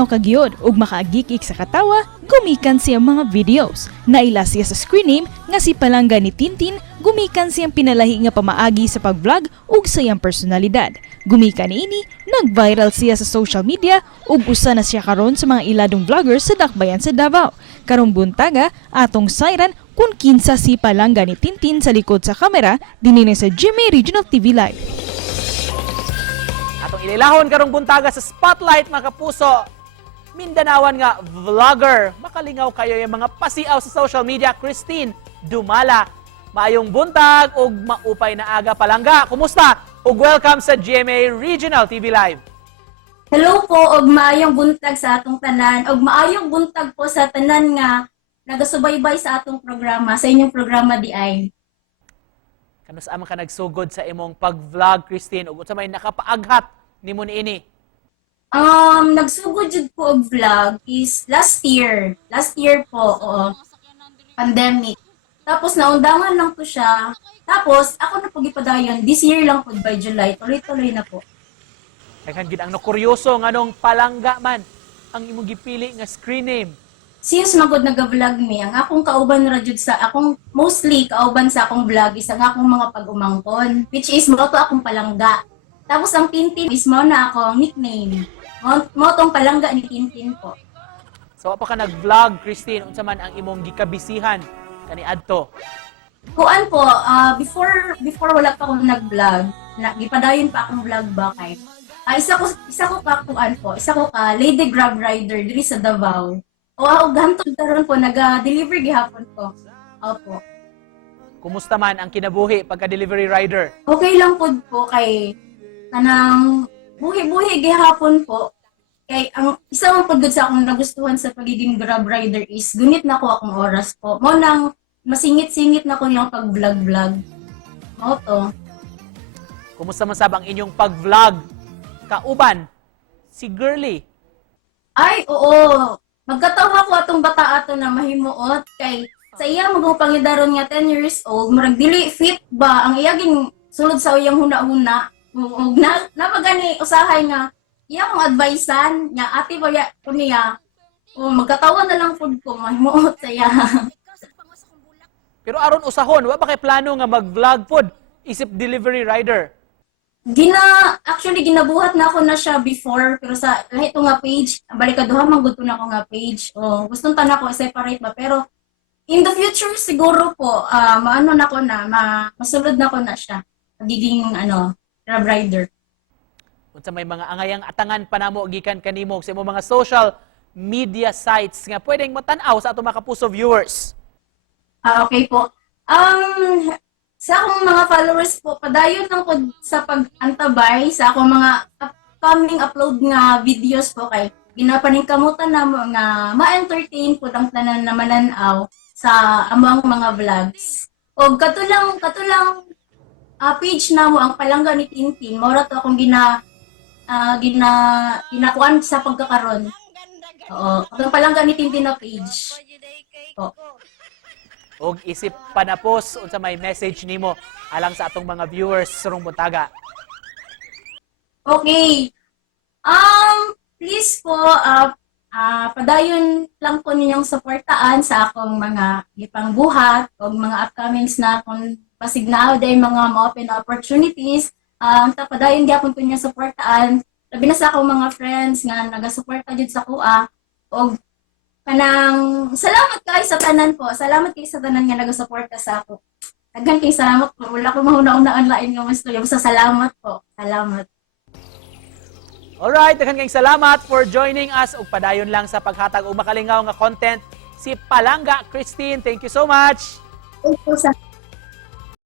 Malingaw kagyod ug makaagik-ik sa katawa gumikan siyang mga videos. Naila siya sa screen name nga si Palangga ni Tintin, gumikan siyang pinalahi nga pamaagi sa pag-vlog ug sayang personalidad. Gumikan niini, nag-viral siya sa social media ug usa na siya karon sa mga iladong vloggers sa dakbayan sa Davao. Karong buntaga atong sayran kung kinsa si Palangga ni Tintin sa likod sa kamera dinhi sa GMA Regional TV Live. Atong ililahon karong buntaga sa spotlight mga kapuso. Mindanawan nga vlogger. Makalingaw kayo yung mga pasiaw sa social media. Christine Dumala. Maayong buntag ug maupay na aga Palangga. Kumusta? Ug welcome sa GMA Regional TV Live. Hello po og maayong buntag sa atong tanan og maayong buntag po sa tanan nga nagasubaybay sa atong programa, sa inyong programa di ay. Kano sa ka nagsugod sa imong pag-vlog, Christine? Ug unsa may nakapaaghat nimo niini? Nagsugod jud po og vlog is last year. Last year po, oo. Pandemic. Tapos naundangan lang ko siya. Tapos ako na po gipadayon this year lang po by July. Tuloy-tuloy na po. Kaya gid ang nakuryoso nganong Palangga man ang imong gipili nga screen name. Since magod nag-vlog mi, ang akong kauban ra jud sa akong mostly kauban sa akong vlog is ang akong mga pag-umangkon, which is mo to akong Palangga. Tapos ang Tintin is mo na ako ang nickname. Mo tong Palangga ni Tintin po. So pa ka nag-vlog, Christine, unsa man ang imong gikabisihan kaniadto? Kuan po, before wala pa akong nag-vlog, gipadayon pa akong vlog ba kay. Isa ko ka Lady Grab Rider diri sa Davao. O gantod karon po naga-deliver gihapon ko. Opo. Kumusta man ang kinabuhi pagka-delivery rider? Okay lang po kay kanang buhi-buhi gihapon po. Kay ang isa man pud sa akong nagustuhan sa pagiging Grab rider is gunit na ko akong oras po. Mo nang masingit-singit na ko yung pag-vlog-vlog. Mo to. Kumusta man sab ang inyong pag-vlog? Kauban si Girly. Ay, oo. Magkatawa ko atong bata ato na mahimuot kay sa iya magong pangidaron nga 10 years old, murag dili fit ba ang iyaging sulod sa uyang huna-huna. Ug napagani usahay nga iya kong advicean nga ate ba ya kunya. O magkatawa na lang pud ko mahimuot sa iya. Pero aron usahon, wa ba kay plano nga mag-vlog pod isip delivery rider? Actually ginabuhat na ako na siya before pero sa lahi to nga page, balikaduha man gud ko na ako nga page. O gustong tanan ko separate ba pero in the future siguro po maano na ko na masulod na ko na siya. Pagiging Grab rider. Unsa may mga angayang atangan panamo gikan kanimo sa imong mga social media sites nga pwedeng matan-aw sa ato mga kapuso viewers? Okay po. Sa akong mga followers po, padayon lang po sa pag-antabay sa akong mga upcoming upload nga videos po kay ginapaningkamutan na nga ma-entertain po ang tanan na mananaw sa among mga vlogs. O katulang page na mo ang Palangga ni Tintin, mora to akong ginakuan sa pagkakaroon. Oo, ang Palangga ni Tintin na page. Po. Og isip panapos unsa may message nimo alang sa atong mga viewers sarong buntaga. Okay. Please po padayon lang po ninyong suportaan sa akong mga gipangbuhat o mga upcomings na kung pasignaw day mga ma-open opportunities. Padayon gyapon po ninyong suportaan. Labi na sa akong mga friends nga nagasuporta jud sa kuha og kanang salamat kay sa tanan po. Salamat kay sa tanan nga nagasuporta sa ako. Daghan kay salamat po. Wala ko mahuna-unaan lain nga mas tuyo. Sa salamat po. Salamat. Alright, daghan kayong salamat for joining us ug padayon lang sa paghatag og makalingaw nga content si Palangga Christine. Thank you so much. Thank you sa